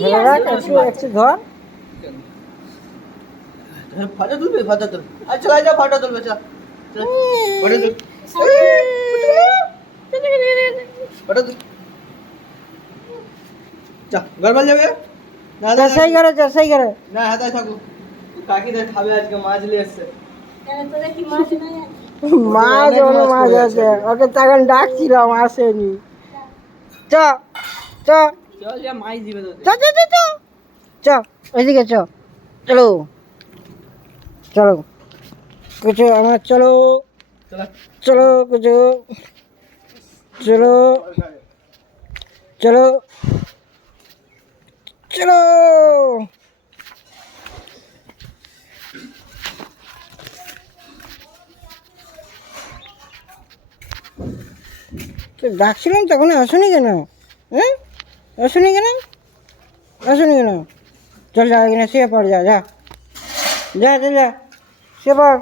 ঢেলে রাখ, একটু একটু ধর। ফটো তুলবে, ফটো তুল। আচ্ছা চলে যা, ফটো তুলবে, চল ফটো তুল, ফটো তুল। চল গড়বাল যাবে না? চেষ্টাই করে, চেষ্টাই করে। না হাতায় থাকুক, কাকিদের খাবে আজকে, মাছ নিয়ে এসছে। মাছ, অনেক অন্য মাছ মাছ পড়ে আছে, আছে। ওকে তখন ডাকছিলাম, আসেনি। চ চ চল যা, মাছ দিবে তোদের। চ চ চ চ চ, ওইদিকে চ, চলো চলো কুচু আমার, চলো চল চলো কুচু, চলো চলো চলো। তো ডাকছিলাম তখন আসুনি কেন? হ্যাঁ, আসুনি কেন? আসুনি কেন? চল যা, এখানে শুয়ে পড়, যা যা যা যা যা, শুয়ে পড়।